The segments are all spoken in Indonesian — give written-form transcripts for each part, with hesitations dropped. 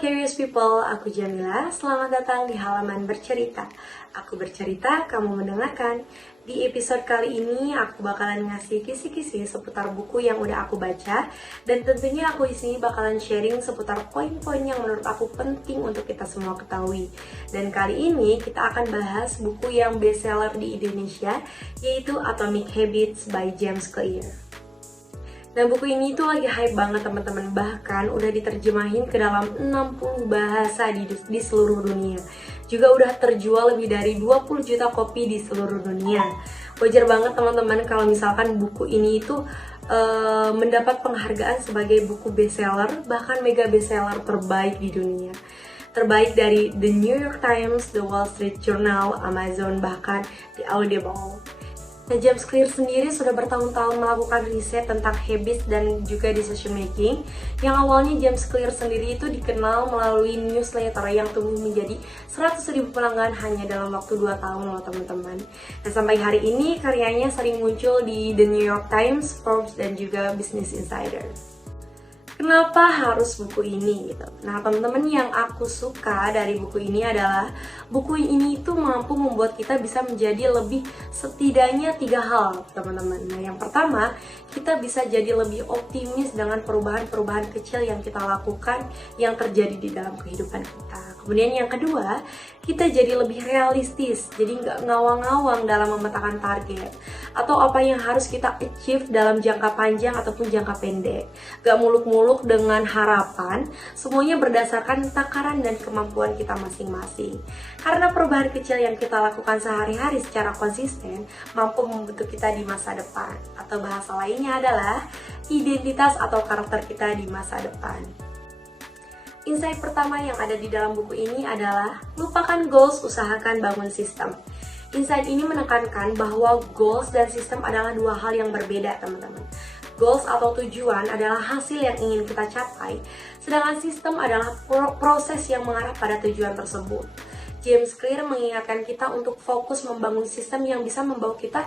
Curious People, aku Jamila. Selamat datang di halaman bercerita. Aku bercerita, kamu mendengarkan. Di episode kali ini, aku bakalan ngasih kisi-kisi seputar buku yang udah aku baca. Dan tentunya aku di sini bakalan sharing seputar poin-poin yang menurut aku penting untuk kita semua ketahui. Dan kali ini kita akan bahas buku yang bestseller di Indonesia, yaitu Atomic Habits by James Clear. Nah, buku ini tuh lagi hype banget teman-teman, bahkan udah diterjemahin ke dalam 60 bahasa di seluruh dunia. Juga udah terjual lebih dari 20 juta kopi di seluruh dunia. Wajar banget teman-teman kalau misalkan buku ini itu mendapat penghargaan sebagai buku bestseller, bahkan mega bestseller terbaik di dunia. Terbaik dari The New York Times, The Wall Street Journal, Amazon, bahkan The Audible. Nah, James Clear sendiri sudah bertahun-tahun melakukan riset tentang habits dan juga decision making. Yang awalnya James Clear sendiri itu dikenal melalui newsletter yang tumbuh menjadi 100.000 pelanggan hanya dalam waktu 2 tahun loh teman-teman. Nah, sampai hari ini karyanya sering muncul di The New York Times, Forbes, dan juga Business Insider. Kenapa harus buku ini gitu? Nah, teman-teman, yang aku suka dari buku ini adalah buku ini itu mampu membuat kita bisa menjadi lebih setidaknya 3 hal, teman-teman. Nah, yang pertama, kita bisa jadi lebih optimis dengan perubahan-perubahan kecil yang kita lakukan yang terjadi di dalam kehidupan kita. Kemudian yang kedua, kita jadi lebih realistis, jadi nggak ngawang-ngawang dalam memetakan target atau apa yang harus kita achieve dalam jangka panjang ataupun jangka pendek. Gak muluk-muluk dengan harapan, semuanya berdasarkan takaran dan kemampuan kita masing-masing. Karena perubahan kecil yang kita lakukan sehari-hari secara konsisten mampu membentuk kita di masa depan, atau bahasa lainnya adalah identitas atau karakter kita di masa depan. Insight pertama yang ada di dalam buku ini adalah lupakan goals, usahakan bangun sistem. Insight ini menekankan bahwa goals dan sistem adalah 2 hal yang berbeda, teman-teman. Goals atau tujuan adalah hasil yang ingin kita capai, sedangkan sistem adalah proses yang mengarah pada tujuan tersebut. James Clear mengingatkan kita untuk fokus membangun sistem yang bisa membawa kita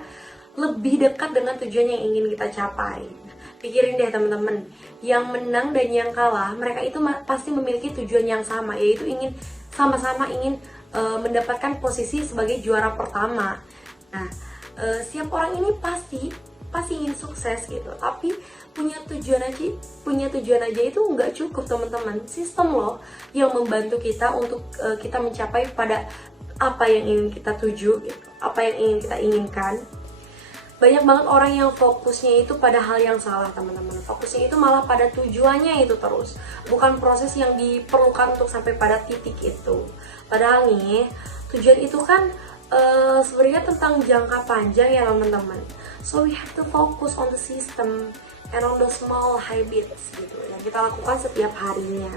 lebih dekat dengan tujuan yang ingin kita capai. Pikirin deh teman-teman, yang menang dan yang kalah, mereka itu pasti memiliki tujuan yang sama, yaitu sama-sama ingin mendapatkan posisi sebagai juara pertama. Nah, setiap orang ini pasti ingin sukses gitu, tapi punya tujuan aja itu nggak cukup teman-teman. Sistem loh yang membantu kita untuk kita mencapai pada apa yang ingin kita tuju gitu, apa yang ingin kita inginkan. Banyak banget orang yang fokusnya itu pada hal yang salah, teman-teman. Fokusnya itu malah pada tujuannya itu terus, bukan proses yang diperlukan untuk sampai pada titik itu. Padahal nih, tujuan itu kan sebenarnya tentang jangka panjang ya teman-teman. So we have to focus on the system and on the small habits gitu yang kita lakukan setiap harinya.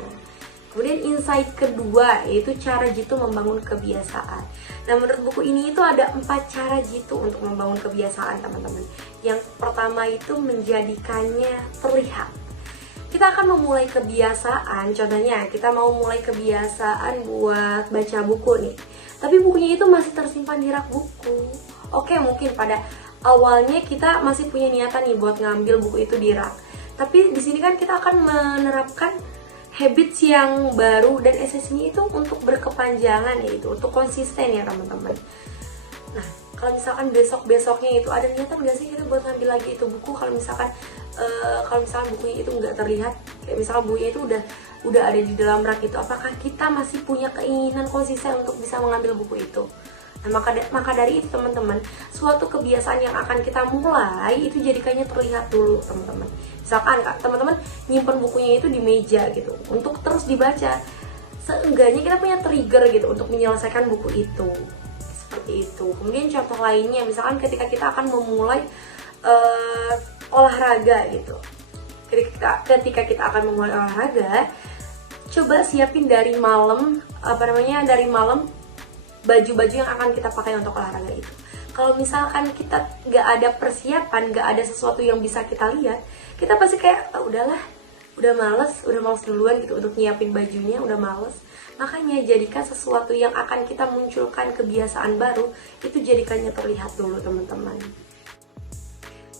Kemudian insight kedua yaitu cara jitu membangun kebiasaan. Nah, menurut buku ini itu ada 4 cara jitu untuk membangun kebiasaan, teman-teman. Yang pertama itu menjadikannya terlihat. Kita akan memulai kebiasaan, contohnya kita mau mulai kebiasaan buat baca buku nih. Tapi bukunya itu masih tersimpan di rak buku. Oke, mungkin pada awalnya kita masih punya niatan nih buat ngambil buku itu di rak. Tapi di sini kan kita akan menerapkan habits yang baru dan esensinya itu untuk berkepanjangan, yaitu untuk konsisten ya teman-teman. Nah, kalau misalkan besok-besoknya itu ada niatan nggak sih kita buat ngambil lagi itu buku, kalau misalkan bukunya itu nggak terlihat, kayak misalkan bukunya itu udah ada di dalam rak itu, apakah kita masih punya keinginan konsisten untuk bisa mengambil buku itu? Nah, maka dari itu teman-teman, suatu kebiasaan yang akan kita mulai itu jadikannya terlihat dulu teman-teman. Misalkan teman-teman nyimpen bukunya itu di meja gitu untuk terus dibaca, seenggaknya kita punya trigger gitu untuk menyelesaikan buku itu, seperti itu. Kemudian contoh lainnya, misalkan ketika kita akan memulai olahraga gitu, ketika kita akan memulai olahraga, coba siapin dari malam baju-baju yang akan kita pakai untuk olahraga itu. Kalau misalkan kita nggak ada persiapan, nggak ada sesuatu yang bisa kita lihat, kita pasti kayak udah males duluan gitu untuk nyiapin bajunya, udah males. Makanya jadikan sesuatu yang akan kita munculkan kebiasaan baru itu jadikannya terlihat dulu teman-teman.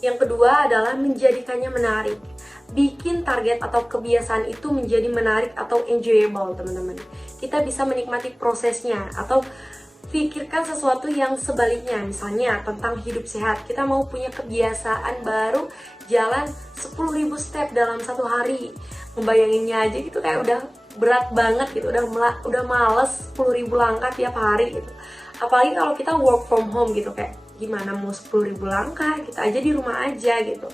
Yang kedua adalah menjadikannya menarik. bikin target atau kebiasaan itu menjadi menarik atau enjoyable, teman-teman. Kita bisa menikmati prosesnya, atau pikirkan sesuatu yang sebaliknya. Misalnya tentang hidup sehat, kita mau punya kebiasaan baru jalan 10.000 step dalam satu hari. Membayanginnya aja gitu kayak udah berat banget gitu, udah males 10.000 langkah tiap hari gitu. Apalagi kalau kita work from home gitu, kayak gimana mau 10.000 langkah, kita aja di rumah aja gitu.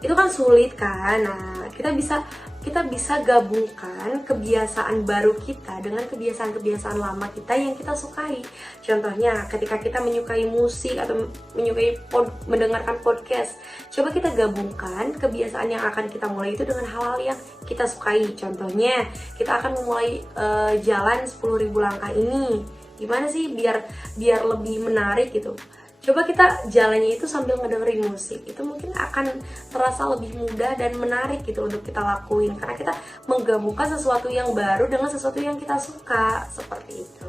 Itu kan sulit kan. Nah, kita bisa gabungkan kebiasaan baru kita dengan kebiasaan-kebiasaan lama kita yang kita sukai. Contohnya ketika kita menyukai musik atau menyukai mendengarkan podcast, coba kita gabungkan kebiasaan yang akan kita mulai itu dengan hal-hal yang kita sukai. Contohnya kita akan memulai jalan 10.000 langkah ini. Gimana sih biar lebih menarik gitu. Coba kita jalannya itu sambil ngedengerin musik, itu mungkin akan terasa lebih mudah dan menarik gitu untuk kita lakuin, karena kita menggabungkan sesuatu yang baru dengan sesuatu yang kita suka, seperti itu.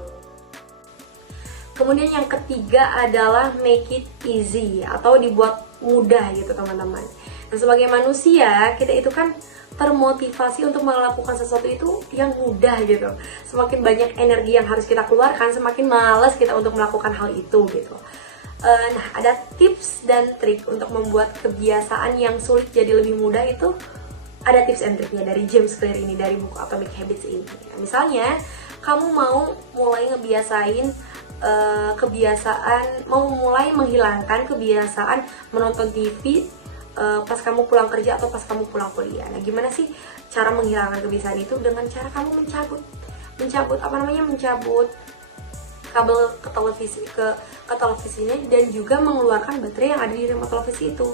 Kemudian yang ketiga adalah make it easy, atau dibuat mudah gitu teman-teman. Dan sebagai manusia, kita itu kan termotivasi untuk melakukan sesuatu itu yang mudah gitu. Semakin banyak energi yang harus kita keluarkan, semakin malas kita untuk melakukan hal itu gitu. Nah, ada tips dan trik untuk membuat kebiasaan yang sulit jadi lebih mudah. Itu ada tips and triknya dari James Clear ini, dari buku Atomic Habits ini. Misalnya, kamu mau mulai ngebiasain mau mulai menghilangkan kebiasaan menonton TV pas kamu pulang kerja atau pas kamu pulang kuliah. Nah, gimana sih cara menghilangkan kebiasaan itu? Dengan cara kamu mencabut kabel ke televisinya dan juga mengeluarkan baterai yang ada di remote televisi itu.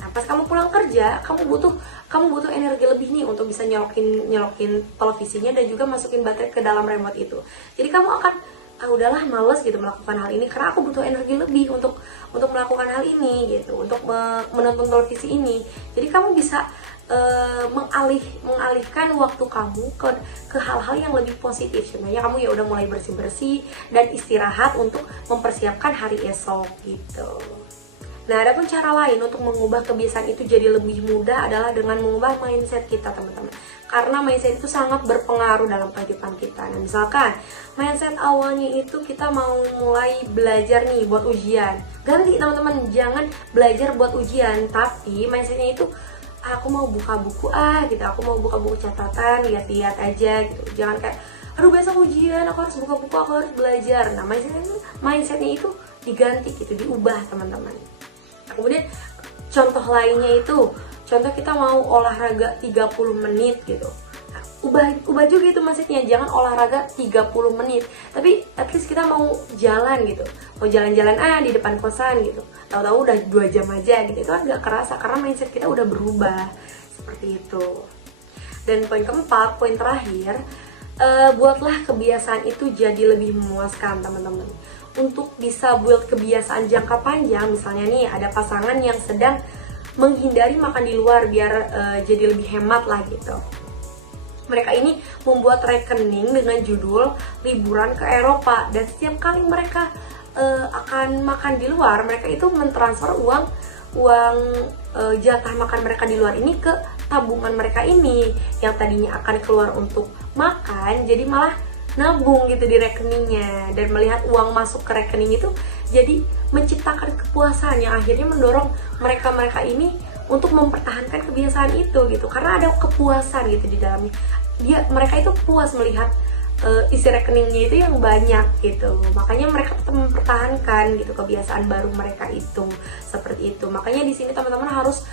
Nah, pas kamu pulang kerja, kamu butuh energi lebih nih untuk bisa nyolokin televisinya dan juga masukin baterai ke dalam remote itu. Jadi kamu akan udahlah males gitu melakukan hal ini karena aku butuh energi lebih untuk melakukan hal ini gitu, untuk menonton televisi ini. Jadi kamu bisa mengalihkan waktu kamu ke hal-hal yang lebih positif. Contohnya kamu ya udah mulai bersih-bersih dan istirahat untuk mempersiapkan hari esok gitu. Nah, ada pun cara lain untuk mengubah kebiasaan itu jadi lebih mudah adalah dengan mengubah mindset kita, teman-teman. Karena mindset itu sangat berpengaruh dalam kehidupan kita. Nah, misalkan mindset awalnya itu kita mau mulai belajar nih buat ujian. Ganti teman-teman, jangan belajar buat ujian, tapi mindsetnya itu aku mau buka buku gitu, aku mau buka buku catatan, lihat-lihat aja gitu. Jangan kayak, aduh besok ujian, aku harus buka buku, aku harus belajar. Nah, mindsetnya itu diganti gitu, diubah teman-teman. Nah, kemudian contoh lainnya itu, contoh kita mau olahraga 30 menit gitu. Nah, ubah juga itu mindsetnya, jangan olahraga 30 menit, tapi at least kita mau jalan gitu, mau jalan-jalan di depan kosan gitu. Tahu-tahu udah 2 jam aja gitu, itu kan gak kerasa karena mindset kita udah berubah, seperti itu. Dan poin keempat, poin terakhir, buatlah kebiasaan itu jadi lebih memuaskan, teman-teman. Untuk bisa build kebiasaan jangka panjang, misalnya nih ada pasangan yang sedang menghindari makan di luar biar jadi lebih hemat lah gitu. Mereka ini membuat rekening dengan judul liburan ke Eropa, dan setiap kali mereka akan makan di luar, mereka itu mentransfer uang jatah makan mereka di luar ini ke tabungan mereka ini, yang tadinya akan keluar untuk makan jadi malah nabung gitu di rekeningnya. Dan melihat uang masuk ke rekening itu jadi menciptakan kepuasan yang akhirnya mendorong mereka ini untuk mempertahankan kebiasaan itu gitu, karena ada kepuasan gitu di dalamnya. Mereka itu puas melihat isi rekeningnya itu yang banyak gitu, makanya mereka tetap mempertahankan gitu kebiasaan baru mereka itu, seperti itu. Makanya di sini teman-teman harus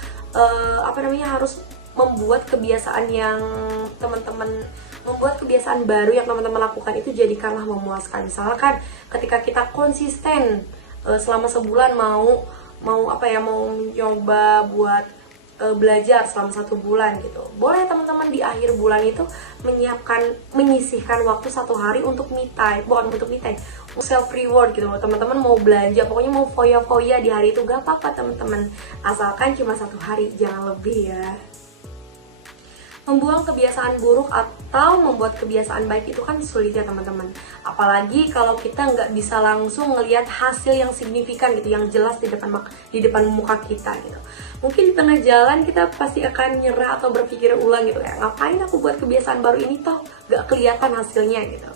harus membuat kebiasaan baru yang teman-teman lakukan itu jadikanlah memuaskan. Misalkan ketika kita konsisten selama sebulan mau nyoba buat belajar selama 1 bulan gitu, boleh teman-teman di akhir bulan itu menyisihkan waktu 1 hari untuk me time, bukan untuk me time, self reward gitu. Teman-teman mau belanja, pokoknya mau foya-foya di hari itu, gak apa-apa teman-teman, asalkan cuma 1 hari, jangan lebih ya. Membuang kebiasaan buruk atau membuat kebiasaan baik itu kan sulit ya teman-teman. Apalagi kalau kita nggak bisa langsung ngelihat hasil yang signifikan gitu, yang jelas di depan muka kita gitu. Mungkin di tengah jalan kita pasti akan nyerah atau berpikir ulang gitu, kayak ngapain aku buat kebiasaan baru ini toh nggak kelihatan hasilnya gitu.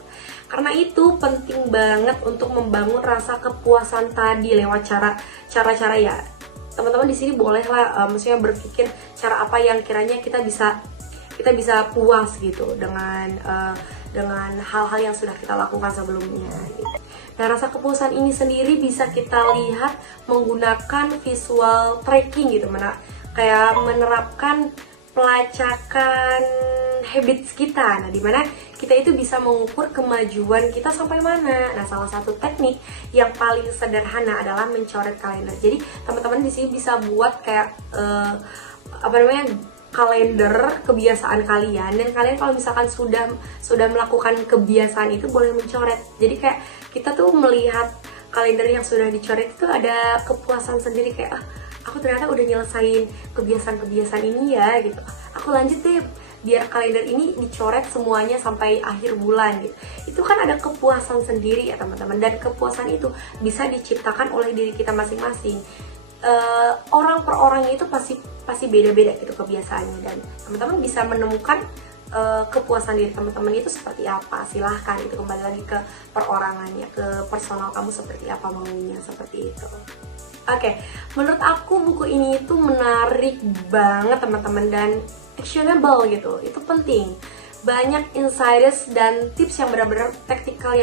Karena itu penting banget untuk membangun rasa kepuasan tadi lewat cara-cara ya. Teman-teman di sini bolehlah maksudnya berpikir cara apa yang kiranya kita bisa puas gitu dengan hal-hal yang sudah kita lakukan sebelumnya gitu. Nah, rasa kepuasan ini sendiri bisa kita lihat menggunakan visual tracking gitu, kayak menerapkan pelacakan habits kita. Nah, dimana kita itu bisa mengukur kemajuan kita sampai mana. Nah, salah satu teknik yang paling sederhana adalah mencoret kalender. Jadi teman-teman di sini bisa buat kayak kalender kebiasaan kalian, dan kalian kalau misalkan sudah melakukan kebiasaan itu boleh mencoret. Jadi kayak kita tuh melihat kalender yang sudah dicoret itu ada kepuasan sendiri, kayak aku ternyata udah nyelesain kebiasaan ini ya gitu. Aku lanjut deh biar kalender ini dicoret semuanya sampai akhir bulan gitu. Itu kan ada kepuasan sendiri ya teman-teman, dan kepuasan itu bisa diciptakan oleh diri kita masing-masing. Orang per orangnya itu pasti beda-beda gitu kebiasaannya, dan teman-teman bisa menemukan kepuasan diri teman-teman itu seperti apa. Silahkan, itu kembali lagi ke perorangannya, ke personal kamu seperti apa maunya, seperti itu. Oke, menurut aku buku ini itu menarik banget teman-teman, dan actionable gitu. Itu penting. Banyak insights dan tips yang benar-benar praktikal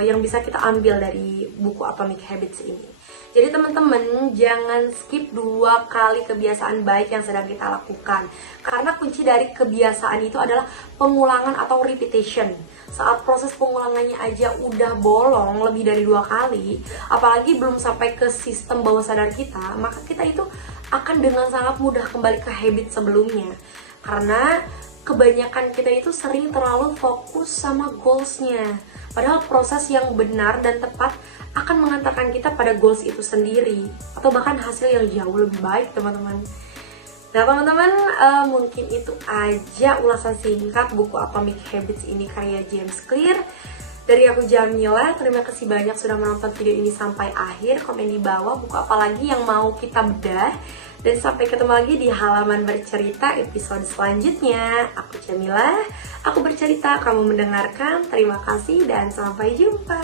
yang bisa kita ambil dari buku Atomic Habits ini. Jadi teman-teman jangan skip 2 kali kebiasaan baik yang sedang kita lakukan. Karena kunci dari kebiasaan itu adalah pengulangan atau repetition. Saat proses pengulangannya aja udah bolong lebih dari 2 kali, apalagi belum sampai ke sistem bawah sadar kita, maka kita itu akan dengan sangat mudah kembali ke habit sebelumnya. Karena kebanyakan kita itu sering terlalu fokus sama goalsnya. Padahal proses yang benar dan tepat akan mengantarkan kita pada goals itu sendiri, atau bahkan hasil yang jauh lebih baik teman-teman. Nah teman-teman, mungkin itu aja ulasan singkat buku Atomic Habits ini karya James Clear. Dari aku Jamila, terima kasih banyak sudah menonton video ini sampai akhir. Komen di bawah buku apa lagi yang mau kita bedah. Dan sampai ketemu lagi di halaman bercerita episode selanjutnya. Aku Jamila, aku bercerita, kamu mendengarkan. Terima kasih dan sampai jumpa.